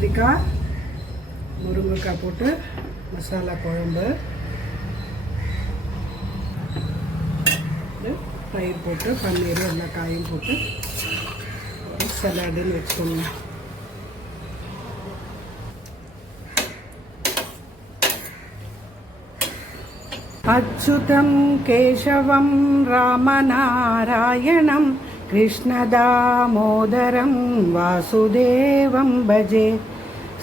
கத்திரிக்காய் முருங்கைக்காய் போட்டு மசாலா குழம்பு, தயிர் போட்டு பன்னீர் எல்லா காயும் போட்டு ஒரு சலாடுன்னு வச்சுக்கோங்க. அச்சுதம் கேசவம் ராமநாராயணம் கிருஷ்ணதாமோதரம் வாசுதேவம் பஜே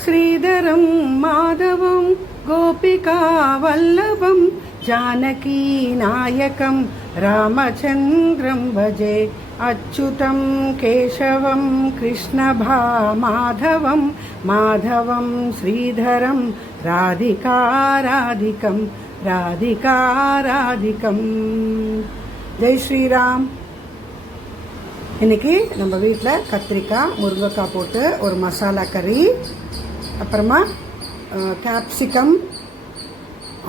ஸ்ரீதரம் மாதவம் கோபிகா வல்லபம் ஜானகி நாயகம் ராமச்சந்திரம் பஜே அச்சுதம் கேசவம் கிருஷ்ணபா மாதவம் மாதவம் ஸ்ரீதரம் ராதிகா ராதிகம் ராதிகா ராதிகம். ஜெய் ஸ்ரீராம். இன்னைக்கு நம்ம வீட்டில் கத்திரிக்காய் முருங்கைக்காய் போட்டு ஒரு மசாலா கறி, அப்புறமா கேப்சிகம்,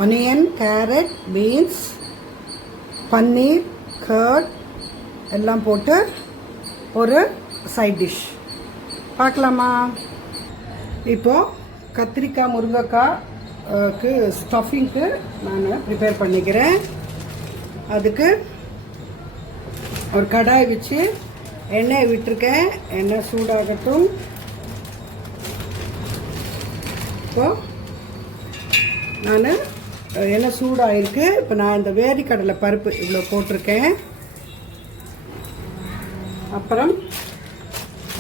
ஆனியன், கேரட், பீன்ஸ், பன்னீர், கர்ட் எல்லாம் போட்டு ஒரு சைட் டிஷ் பார்க்கலாமா? இப்போது கத்திரிக்காய் முருங்கைக்காய்க்கு ஸ்டஃபிங்க்கு நான் ப்ரிப்பேர் பண்ணிக்கிறேன். அதுக்கு ஒரு கடாய் வச்சு எண்ணெய் விட்டுருக்கேன். எண்ணெய் சூடாகட்டும். இப்போது நான் எண்ணெய் சூடாகிருக்கு. இப்போ நான் இந்த வேர்க்கடலை பருப்பு இவ்வளோ போட்டிருக்கேன். அப்புறம்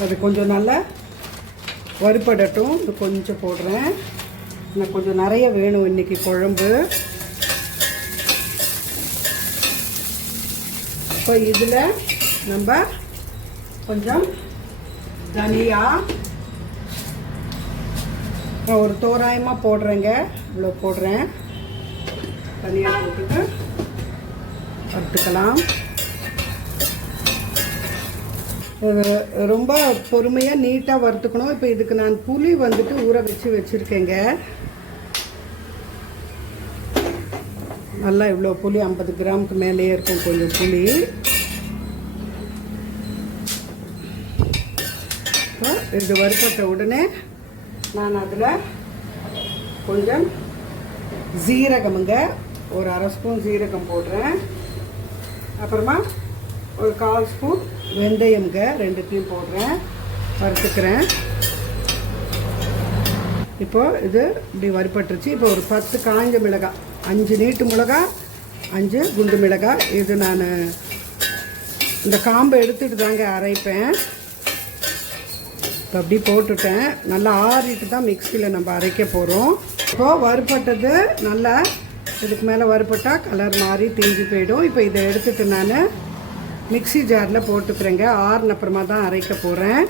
அது கொஞ்சம் நல்லா வறுபடட்டும். இது கொஞ்சம் போடுறேன். எனக்கு கொஞ்சம் நிறைய வேணும் இன்றைக்கி குழம்பு. இப்போ இதில் நம்ம கொஞ்சம் தனியா ஒரு தோராயமாக போடுறேங்க. இவ்வளோ போடுறேன். தனியாக போட்டுட்டு வறுத்துக்கலாம். ரொம்ப பொறுமையாக நீட்டாக வறுத்துக்கணும். இப்போ இதுக்கு நான் புளி வந்துட்டு ஊற வச்சுருக்கேங்க. நல்லா இவ்வளோ புளி 50 கிராமுக்கு மேலேயே இருக்கும் கொஞ்சம் புளி. இது வறுப்பட்ட உடனே நான் அதில் கொஞ்சம் ஜீரகமுங்க, ஒரு 1/2 ஸ்பூன் ஜீரகம் போடுறேன். அப்புறமா ஒரு 1/4 ஸ்பூன் வெந்தயம்ங்க, 2த்தையும் போடுறேன், வறுத்துக்கிறேன். இப்போது இது இப்படி வறுப்பட்டுருச்சு. இப்போ ஒரு 10 காஞ்ச மிளகாய், 5 நீட்டு மிளகாய், 5 குண்டு மிளகாய். இது நான் இந்த காம்பை எடுத்துகிட்டு தாங்க அரைப்பேன். இப்போ அப்படி போட்டுட்டேன். நல்லா ஆறிட்டு தான் மிக்சியில் நம்ம அரைக்க போகிறோம். இப்போது வறுப்பட்டது நல்லா இதுக்கு மேலே வறுப்பட்டால் கலர் மாறி தீஞ்சு போயிடும். இப்போ இதை எடுத்துகிட்டு நான் மிக்சி ஜாரில் போட்டுக்கிறேங்க. ஆறுன அப்புறமா தான் அரைக்க போகிறேன்.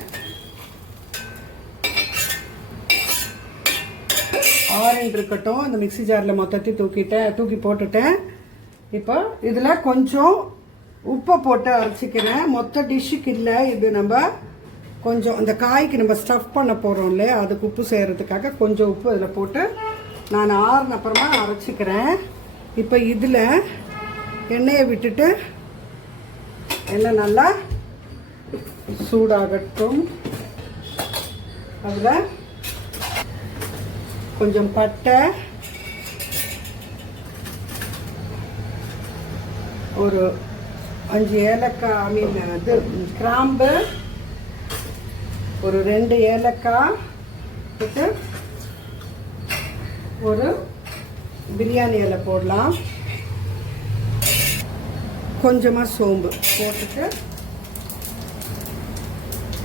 ஆரஞ்சு இருக்கட்டும். இந்த மிக்சி ஜாரில் மொத்தத்தையும் தூக்கி போட்டுட்டேன். இப்போ இதில் கொஞ்சம் உப்பை போட்டு அரைச்சிக்கிறேன். மொத்த டிஷ்ஷுக்கு இல்லை, இது நம்ம கொஞ்சம் அந்த காய்க்கு நம்ம ஸ்டஃப் பண்ண போகிறோம் இல்லையா, அதுக்கு உப்பு செய்கிறதுக்காக கொஞ்சம் உப்பு இதில் போட்டு நான் ஆறுன அப்புறமா அரைச்சிக்கிறேன். இப்போ இதில் எண்ணெயை விட்டுட்டு எண்ணெய் நல்லா சூடாகட்டும். அதில் கொஞ்சம் பட்டை, ஒரு 5 ஏலக்காய், இது கிராம்பு, ஒரு 2 ஏலக்காய் போட்டு ஒரு பிரியாணி இலை போடலாம். கொஞ்சமாக சோம்பு போட்டுட்டு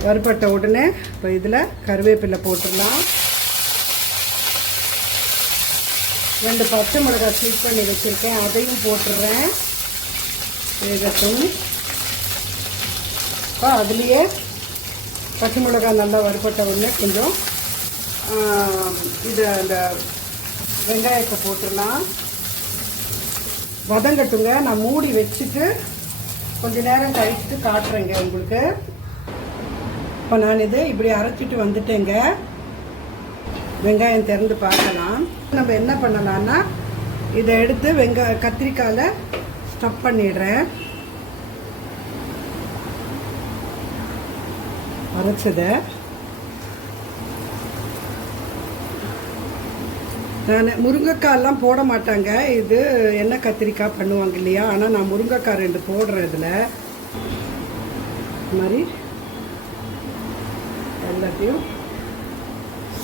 வறுபட்ட உடனே இப்போ இதில் கருவேப்பிலை போட்டுடலாம். 2 பச்சை மிளகாய் ஸ்லிப் பண்ணி வச்சுருக்கேன், அதையும் போட்டுடுறேன். வேகட்டும். இப்போ அதுலேயே பச்சை மிளகாய் நல்லா வறுபட்ட உடனே கொஞ்சம் இது அந்த வெங்காயத்தை போட்டுடலாம். வதங்கட்டுங்க. நான் மூடி வச்சுட்டு கொஞ்சம் நேரம் கழிச்சுட்டு காட்டுறேங்க உங்களுக்கு. இப்போ நான் இது இப்படி அரைச்சிட்டு வந்துட்டேங்க. வெங்காயம் திறந்து பார்க்கலாம். நம்ம என்ன பண்ணலான்னா இதை எடுத்து கத்திரிக்காயில் ஸ்டஃப் பண்ணிடுறேன். அரைச்சதை நான் முருங்கைக்காயெல்லாம் போட மாட்டாங்க, இது எண்ணெய் கத்திரிக்காய் பண்ணுவாங்க இல்லையா. ஆனால் நான் முருங்கைக்காய் 2 போடுறேன். இதில் இது மாதிரி எல்லாத்தையும்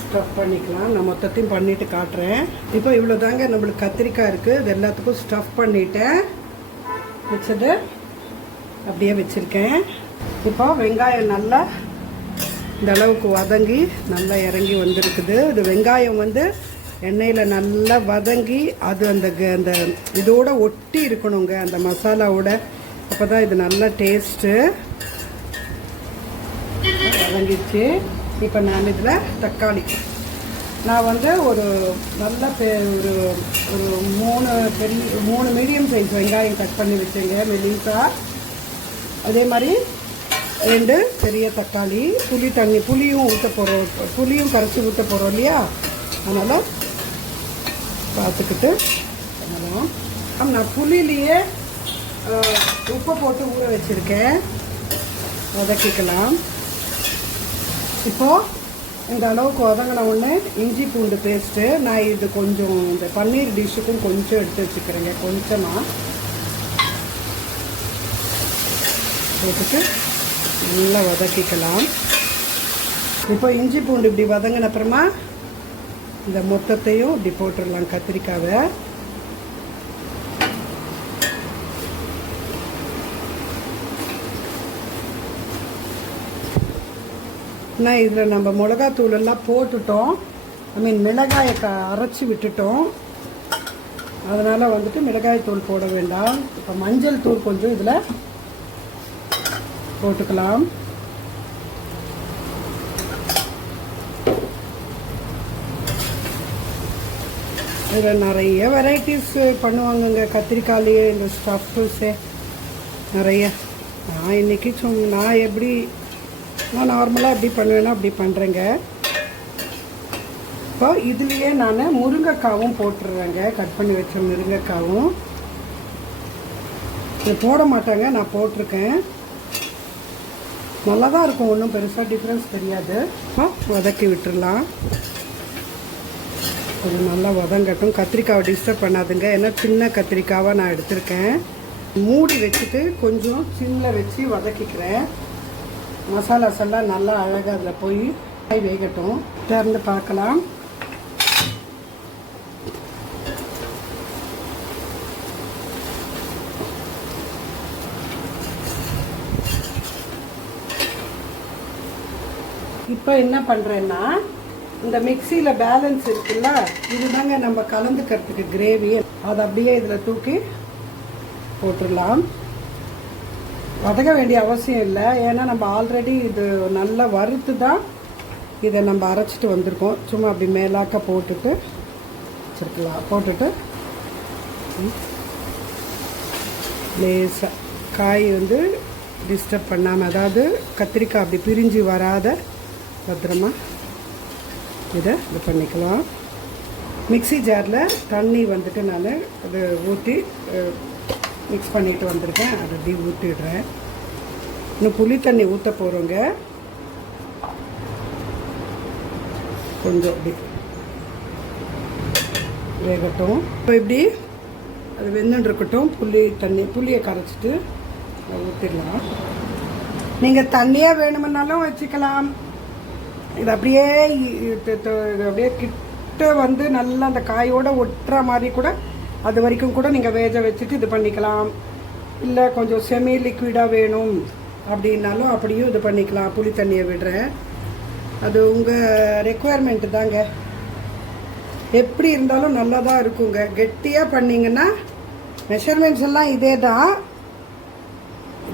ஸ்டஃப் பண்ணிக்கலாம். நான் மொத்தத்தையும் பண்ணிவிட்டு காட்டுறேன். இப்போ இவ்வளோ தாங்க நம்மளுக்கு கத்திரிக்காய் இருக்குது. இது எல்லாத்துக்கும் ஸ்டஃப் பண்ணிவிட்டேன். வச்சது அப்படியே வச்சுருக்கேன். இப்போ வெங்காயம் நல்லா இந்த அளவுக்கு வதங்கி நல்லா இறங்கி வந்திருக்குது. இது வெங்காயம் வந்து எண்ணெயில் நல்லா வதங்கி அது அந்த அந்த இதோட ஒட்டி இருக்கணுங்க, அந்த மசாலாவோட. அப்போ தான் இது நல்லா டேஸ்ட்டு. வதங்கிடுச்சு. இப்போ நான் இதில் தக்காளி நான் வந்து ஒரு நல்ல ஒரு ஒரு 3 மீடியம் சைஸ் வெங்காயம் கட் பண்ணி வச்சுங்க மெலிசா. அதே மாதிரி 2 பெரிய தக்காளி, புளியும் ஊற்ற போகிறோம், புளியும் கரைச்சி ஊற்ற போகிறோம் இல்லையா. அதனால் பார்த்துக்கிட்டு பண்ணலாம். நான் புளியிலேயே உப்பு போட்டு ஊற வச்சுருக்கேன். வதக்கிக்கலாம். இப்போது இந்த அளவுக்கு வதங்கின உடனே இஞ்சி பூண்டு பேஸ்ட்டு நான் இது கொஞ்சம் இந்த பன்னீர் டிஷ்ஷுக்கும் கொஞ்சம் எடுத்து வச்சுக்கிறேங்க. கொஞ்சமாக போட்டுட்டு நல்லா வதக்கிக்கலாம். இப்போ இஞ்சி பூண்டு இப்படி வதங்கின அப்புறமா இந்த மொத்தத்தையும் இப்படி போட்டுடலாம் கத்திரிக்காவை. நான் இதில் நம்ம மிளகாத்தூள் எல்லாம் போட்டுட்டோம். மிளகாயை அரைச்சி விட்டுட்டோம். அதனால் வந்துட்டு மிளகாய் தூள் போட வேண்டாம். இப்போ மஞ்சள் தூள் கொஞ்சம் இதில் போட்டுக்கலாம். இதில் நிறைய வெரைட்டிஸ் பண்ணுவாங்கங்க கத்திரிக்காயிலேயே. இந்த ஸ்டஃப்ஸே நிறைய. நான் இன்றைக்கி நான் நார்மலாக எப்படி பண்ணுவேன்னா அப்படி பண்ணுறேங்க. இப்போ இதுலேயே நான் முருங்கைக்காவும் போட்டுடுறேங்க. கட் பண்ணி வச்ச முருங்கைக்காவும் இது போட மாட்டாங்க, நான் போட்டிருக்கேன். நல்லா தான் இருக்கும், ஒன்றும் பெருசாக டிஃப்ரென்ஸ் தெரியாது. வதக்கி விட்டுடலாம். கொஞ்சம் நல்லா வதங்கட்டும். கத்திரிக்காவை டிஸ்டர்ப் பண்ணாதுங்க, ஏன்னா சின்ன கத்திரிக்காவாக நான் எடுத்திருக்கேன். மூடி வச்சுட்டு கொஞ்சம் சிம்மில் வச்சு வதக்கிக்கிறேன். மசாலாஸ் எல்லாம் நல்லா அழகாக அதில் போய் வேகட்டும். திறந்து பார்க்கலாம். இப்போ என்ன பண்ணுறேன்னா, இந்த மிக்சியில் பேலன்ஸ் இருக்குல்ல, இதுதாங்க நம்ம கலந்துக்கிறதுக்கு கிரேவி. அதை அப்படியே இதில் தூக்கி போட்டுடலாம். வதக்க வேண்டிய அவசியம் இல்லை, ஏன்னா நம்ம ஆல்ரெடி இது நல்லா வறுத்து தான் இதை நம்ம அரைச்சிட்டு வந்திருக்கோம். சும்மா அப்படி மேலாக்க போட்டுட்டு வச்சுருக்கலாம். போட்டுட்டு லேசாக காய் வந்து டிஸ்டர்ப் பண்ணாமல், அதாவது கத்திரிக்காய் அப்படி பிரிஞ்சு வராத பத்திரமா இதை இது பண்ணிக்கலாம். மிக்ஸி ஜாரில் தண்ணி வந்துட்டு நான் அது ஊற்றி மிக்ஸ் பண்ணிட்டு வந்திருக்கேன். அதை அப்படி ஊற்றிடுறேன். இன்னும் புளி தண்ணி ஊற்ற போகிறோங்க. கொஞ்சம் அப்படி வேகட்டும். இப்போ இப்படி அது வெந்துட்டுருக்கட்டும். புளியை கரைச்சிட்டு ஊற்றிடலாம். நீங்கள் தண்ணியாக வேணுமென்னாலும் வச்சுக்கலாம். இது அப்படியே கிட்ட வந்து நல்லா அந்த காயோடு ஒட்டுற மாதிரி கூட அது வரைக்கும் கூட நீங்கள் வேக வச்சுட்டு இது பண்ணிக்கலாம். இல்லை கொஞ்சம் செமி லிக்விடாக வேணும் அப்படின்னாலும் அப்படியும் இது பண்ணிக்கலாம். புளி தண்ணியை விடுறேன். அது உங்கள் ரெக்குவயர்மெண்ட்டு தாங்க. எப்படி இருந்தாலும் நல்லா தான் இருக்குங்க. கெட்டியாக பண்ணிங்கன்னா மெஷர்மெண்ட்ஸ் எல்லாம் இதே தான்.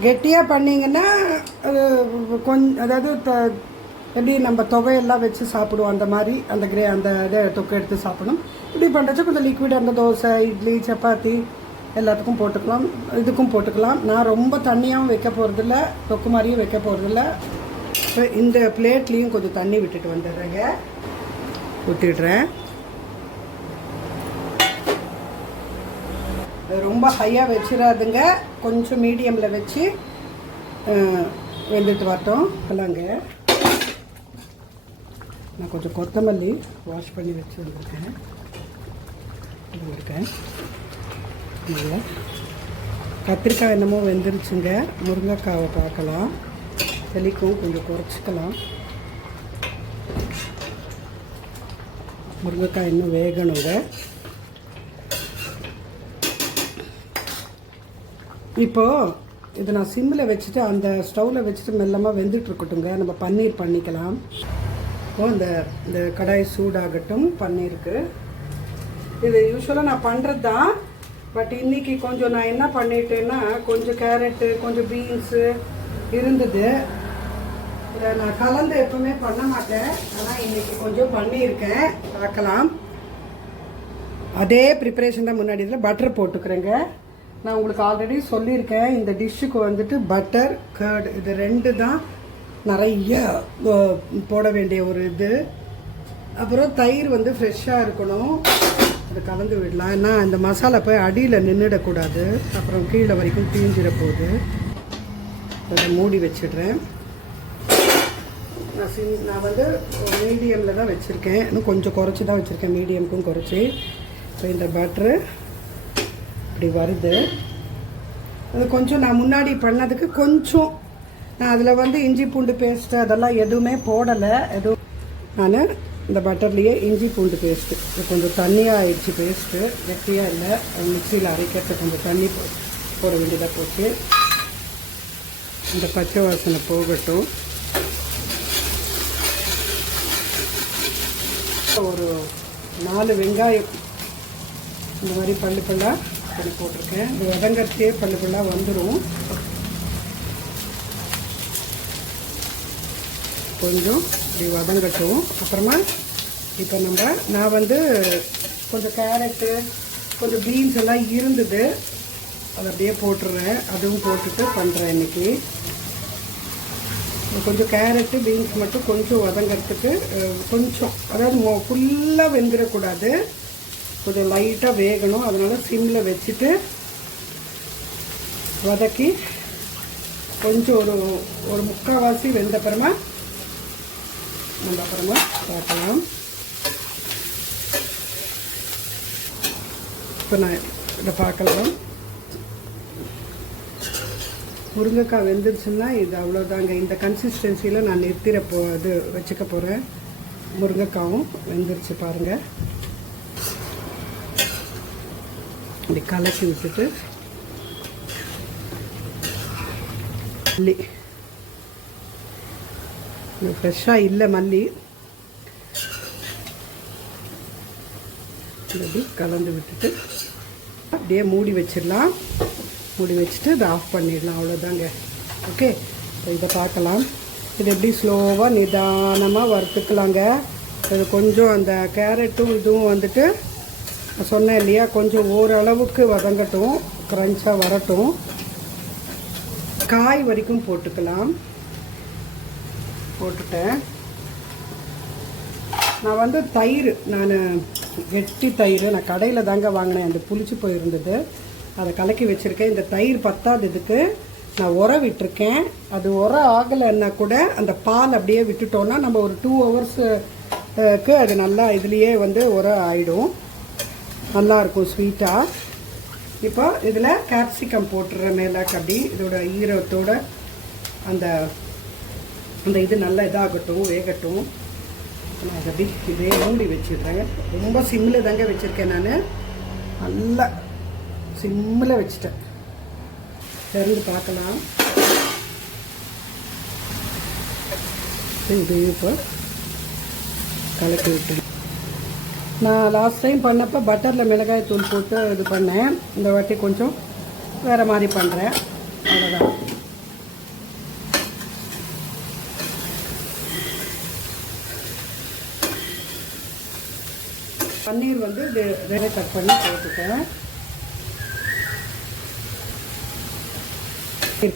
கெட்டியாக பண்ணிங்கன்னா அது அதாவது எப்படி நம்ம தொகையெல்லாம் வச்சு சாப்பிடுவோம் அந்த மாதிரி அந்த இதை தொக்கை எடுத்து சாப்பிடணும். இப்படி பண்ணுறச்சு கொஞ்சம் லிக்விட் அந்த தோசை, இட்லி, சப்பாத்தி எல்லாத்துக்கும் போட்டுக்கலாம். இதுக்கும் போட்டுக்கலாம். நான் ரொம்ப தண்ணியாகவும் வைக்க போகிறதில்ல, தொக்கு மாதிரியும் வைக்க போகிறதில்ல. இந்த பிளேட்லேயும் கொஞ்சம் தண்ணி விட்டுட்டு வந்துடுறேங்க. ஊற்றிடுறேன். ரொம்ப ஹையாக வச்சிடாதுங்க, கொஞ்சம் மீடியமில் வச்சு வெந்துட்டு வரட்டும். இப்போலாங்க நான் கொஞ்சம் கொத்தமல்லி வாஷ் பண்ணி வச்சு வந்திருக்கேன். போட்டுருக்கேன். இல்லை கத்திரிக்காய் என்னமோ வெந்துருச்சுங்க. முருங்கைக்காவை பார்க்கலாம். தெளிக்கும் கொஞ்சம் குறைச்சிக்கலாம். முருங்கைக்காய் இன்னும் வேகணுங்க. இப்போது இதை நான் சிம்மில் வச்சுட்டு அந்த ஸ்டவ்வில் வச்சுட்டு மெல்லமாக வெந்துட்டுருக்கட்டுங்க. நம்ம பன்னீர் பண்ணிக்கலாம். இப்போது இந்த கடாய் சூடாகட்டும். பன்னீருக்கு இது யூஸ்வலாக நான் பண்ணுறது தான். பட் இன்றைக்கி கொஞ்சம் நான் என்ன பண்ணிட்டேன்னா, கொஞ்சம் கேரட்டு கொஞ்சம் பீன்ஸு இருந்தது. இதை நான் கலந்து எப்பவுமே பண்ண மாட்டேன். ஆனால் இன்றைக்கி கொஞ்சம் பண்ணியிருக்கேன். பார்க்கலாம். அதே ப்ரிப்பரேஷன் தான் முன்னாடி இதில் பட்டர் போட்டுக்கிறேங்க. நான் உங்களுக்கு ஆல்ரெடி சொல்லியிருக்கேன், இந்த டிஷ்ஷுக்கு வந்துட்டு பட்டர் கர்டு இது 2 தான் நிறைய போட வேண்டிய ஒரு இது. அப்புறம் தயிர் வந்து ஃப்ரெஷ்ஷாக இருக்கணும். அதை கலந்து விடலாம். ஏன்னா இந்த மசாலா போய் அடியில் நின்றுடக்கூடாது. அப்புறம் கீழே வரைக்கும் தீஞ்சிட போகுது. அதை மூடி வச்சிடுறேன். நான் வந்து மீடியமில் தான் வச்சுருக்கேன். இன்னும் கொஞ்சம் குறைச்சி தான் வச்சுருக்கேன், மீடியமுக்கும் குறைச்சி. ஸோ இந்த பட்ரு இப்படி வருது. அது கொஞ்சம் நான் முன்னாடி பண்ணதுக்கு கொஞ்சம் நான் அதில் வந்து இஞ்சி பூண்டு பேஸ்ட்டு அதெல்லாம் எதுவுமே போடலை. எதுவும் நான் இந்த பட்டர்லேயே இஞ்சி பூண்டு பேஸ்ட்டு இது கொஞ்சம் தண்ணியாக ஆயிடுச்சு. பேஸ்ட்டு கெட்டியாக இல்லை. மிக்சியில் அரைக்கிறது கொஞ்சம் தண்ணி போட வேண்டியதாக போச்சு. இந்த பச்சை வாசனை போகட்டும். ஒரு 4 வெங்காயம் இந்த மாதிரி பல்லாக பண்ணி போட்டிருக்கேன். இது வதங்கறதே பல்லாக வந்துடும். கொஞ்சம் இப்படி வதங்கட்டும். அப்புறமா இப்போ நான் வந்து கொஞ்சம் கேரட்டு கொஞ்சம் பீன்ஸ் எல்லாம் இருந்தது, அதை அப்படியே போட்டுடுறேன். அதுவும் போட்டுட்டு பண்ணுறேன் இன்றைக்கி. கொஞ்சம் கேரட்டு பீன்ஸ் மட்டும் கொஞ்சம் வதங்கிறதுக்கு கொஞ்சம், அதாவது ஃபுல்லாக வெந்துடக்கூடாது, கொஞ்சம் லைட்டாக வேகணும். அதனால் சிம்மில் வச்சுட்டு வதக்கி கொஞ்சம் ஒரு முக்கால்வாசி வெந்தப்புறமா நம்ம அப்புறமா பார்க்கலாம். இப்போ நான் இதை பார்க்கலாம். முருங்கைக்காய் வெந்துருச்சுன்னா இது அவ்வளோதாங்க. இந்த கன்சிஸ்டன்சியில் நான் இது வச்சுக்க போகிறேன். முருங்கைக்காவும் வெந்துருச்சு பாருங்கள். இப்படி கலக்கி விட்டுட்டு மல்லி ஃப்ரெஷ்ஷாக இல்லை மல்லி இப்படி கலந்து விட்டுட்டு அப்படியே மூடி வச்சிடலாம். மூடி வச்சுட்டு இதை ஆஃப் பண்ணிடலாம். அவ்வளோதாங்க. ஓகே, இதை பார்க்கலாம். இது எப்படி ஸ்லோவாக நிதானமாக வறுத்துக்கலாங்க. இது கொஞ்சம் அந்த கேரட்டும் இதுவும் வந்துட்டு சொன்னேன் இல்லையா, கொஞ்சம் ஓரளவுக்கு வதங்கட்டும், க்ரன்ச்சாக வரட்டும். காய் வரைக்கும் போட்டுக்கலாம். போட்டுட்டேன். நான் வந்து தயிர், நான் கெட்டி தயிர் நான் கடையில் தாங்க வாங்கினேன். அந்த புளிச்சு போயிருந்தது, அதை கலக்கி வச்சுருக்கேன். இந்த தயிர் பத்தாததுக்கு நான் உர விட்டுருக்கேன். அது உர ஆகலைன்னா கூட அந்த பால் அப்படியே விட்டுட்டோன்னா நம்ம ஒரு 2 ஹவர்ஸுக்கு அது நல்லா இதுலேயே வந்து உர ஆகிடும், நல்லாயிருக்கும் ஸ்வீட்டாக. இப்போ இதில் கேப்சிகம் போட்டுடுறேன் மேலாக்கு. அப்படி இதோட ஈரத்தோட அந்த அந்த இது நல்லா இதாகட்டும், வேகட்டும். நான் அதை அப்படி இதே மூடி வச்சிடுறேன். ரொம்ப சிம்மில் தாங்க வச்சுருக்கேன். நான் நல்லா சிம்மில் வச்சுட்டேன். திறந்து பார்க்கலாம். இது இப்போ கலக்கி விட்டேன். நான் லாஸ்ட் டைம் பண்ணப்போ பட்டரில் மிளகாய் தூள் போட்டு இது பண்ணேன். இந்த வாட்டி கொஞ்சம் வேறு மாதிரி பண்ணுறேன். அவ்வளோதான். பன்னீர் வந்து ரெடி கட் பண்ணி போட்டுட்டேன்.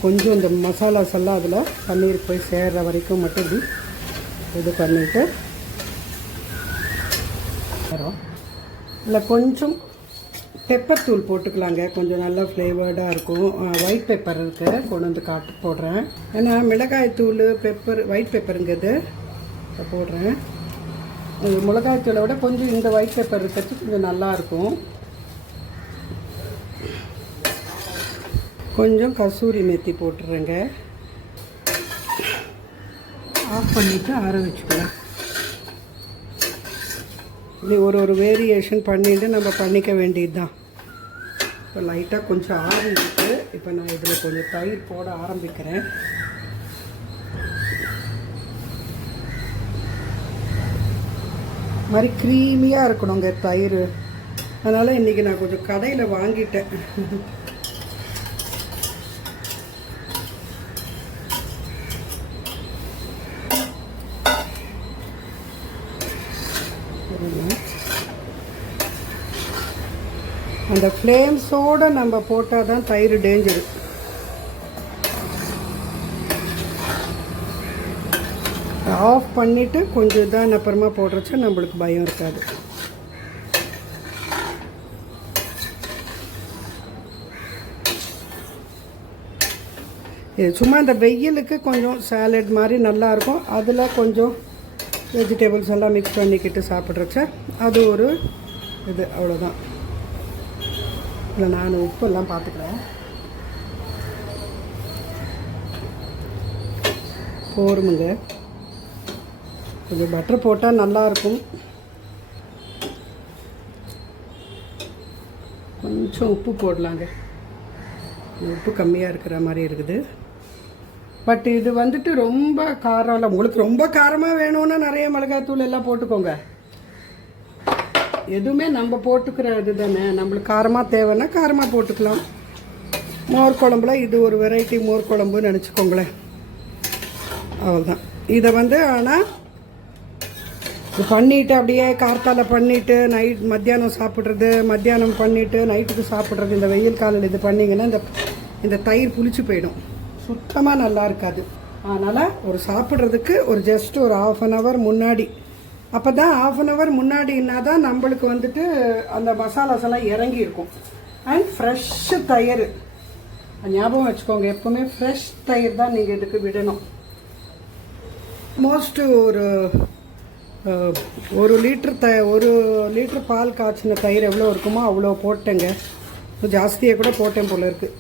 கொஞ்சம் இந்த மசாலாஸ் எல்லாம் அதில் பன்னீர் போய் சேர்கிற வரைக்கும் மட்டும் இப்படி இது பண்ணிவிட்டு வரும். இல்லை கொஞ்சம் பெப்பர் தூள் போட்டுக்கலாங்க, கொஞ்சம் நல்லா ஃப்ளேவர்டாக இருக்கும். ஒயிட் பெப்பர் இருக்குது, கொண்டு வந்து போடுறேன். ஏன்னா மிளகாய் தூள் பெப்பர் ஒயிட் பெப்பருங்கிறது போடுறேன். மிளகாய் தூளை விட கொஞ்சம் இந்த ஒயிட் பெப்பர் இருக்கிறது கொஞ்சம் நல்லாயிருக்கும். கொஞ்சம் கசூரி மேத்தி போட்டுறேங்க. ஆஃப் பண்ணிவிட்டு ஆற வச்சுக்கலாம். இது ஒரு வேரியேஷன் பண்ணிவிட்டு நம்ம பண்ணிக்க வேண்டியது தான். இப்போ லைட்டாக கொஞ்சம் ஆரம்பிச்சு இப்போ நான் இதில் கொஞ்சம் தயிர் போட ஆரம்பிக்கிறேன். மாதிரி க்ரீமியாக இருக்கணுங்க தயிர். அதனால் இன்றைக்கி நான் கொஞ்சம் கடையில் வாங்கிட்டேன். அந்த ஃப்ளேம்ஸோடு நம்ம போட்டால் தான் தயிர் டேஞ்சரு. ஆஃப் பண்ணிவிட்டு கொஞ்சம் இதான் அப்புறமா போடுறச்சா நம்மளுக்கு பயம் இருக்காது. இது சும்மா இந்த வெயிலுக்கு கொஞ்சம் சாலட் மாதிரி நல்லாயிருக்கும். அதில் கொஞ்சம் வெஜிடபிள்ஸ் எல்லாம் மிக்ஸ் பண்ணிக்கிட்டு சாப்பிட்றச்ச அது ஒரு இது. அவ்வளோதான். இல்லை நான் உப்பெல்லாம் பார்த்துக்கிறேன். போருமுங்க. கொஞ்சம் பட்டர் போட்டால் நல்லாயிருக்கும். கொஞ்சம் உப்பு போடலாங்க. உப்பு கம்மியாக இருக்கிற மாதிரி இருக்குது. பட் இது வந்துட்டு ரொம்ப காரம் இல்லை. உங்களுக்கு ரொம்ப காரமாக வேணும்னா நிறைய மிளகாய்த்தூள் எல்லாம் போட்டுக்கோங்க. எதுவுமே நம்ம போட்டுக்கிற இது தானே. நம்மளுக்கு காரமாக தேவைன்னா காரமாக போட்டுக்கலாம். மோர் குழம்புல இது ஒரு வெரைட்டி மோர் குழம்புன்னு நினச்சிக்கோங்களேன். அவ்வளோதான். இதை ஆனால் இது பண்ணிவிட்டு அப்படியே கார்த்தால பண்ணிவிட்டு மத்தியானம் சாப்பிட்றது, மத்தியானம் பண்ணிவிட்டு நைட்டுக்கு சாப்பிட்றது, இந்த வெயில் காலையில் இது பண்ணிங்கன்னா இந்த தயிர் புளிச்சு போயிடும். சுத்தமாக நல்லா இருக்காது. அதனால் ஒரு சாப்பிட்றதுக்கு ஒரு ஜஸ்ட் ஒரு 1/2 hour முன்னாடி, அப்போ தான் 1/2 hour முன்னாடின்னா தான் நம்மளுக்கு வந்துட்டு அந்த மசாலாஸ் எல்லாம் இறங்கி இருக்கும். அண்ட் ஃப்ரெஷ்ஷு தயிர் ஞாபகம் வச்சுக்கோங்க. எப்போவுமே ஃப்ரெஷ் தயிர் தான் நீங்கள் இதுக்கு விடணும். மோஸ்ட்டு ஒரு லிட்டர் பால் காய்ச்சின தயிர் எவ்வளோ இருக்குமோ அவ்வளோ போட்டேங்க. ஜாஸ்தியாக கூட போட்டேன் போல இருக்குது.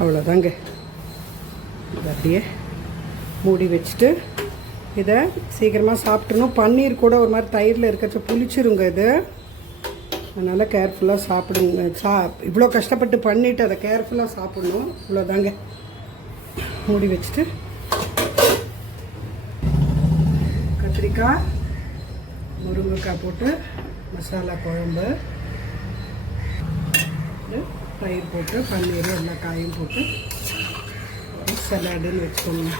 அவ்வளோதாங்க. அப்படியே மூடி வச்சுட்டு இதை சீக்கிரமாக சாப்பிட்றணும். பன்னீர் கூட ஒரு மாதிரி தயிரில் இருக்கச்ச புளிச்சிருங்க இது. அதனால் கேர்ஃபுல்லாக சாப்பிடுங்க. இவ்வளோ கஷ்டப்பட்டு பண்ணிவிட்டு அதை கேர்ஃபுல்லாக சாப்பிட்ணும். இவ்வளோதாங்க. மூடி வச்சுட்டு கத்திரிக்காய் முருங்கைக்காய் போட்டு மசாலா குழம்பு, தயிர் போட்டு பன்னீர் எல்லா காயும் போட்டு சலாடுன்னு வச்சுக்கோங்க.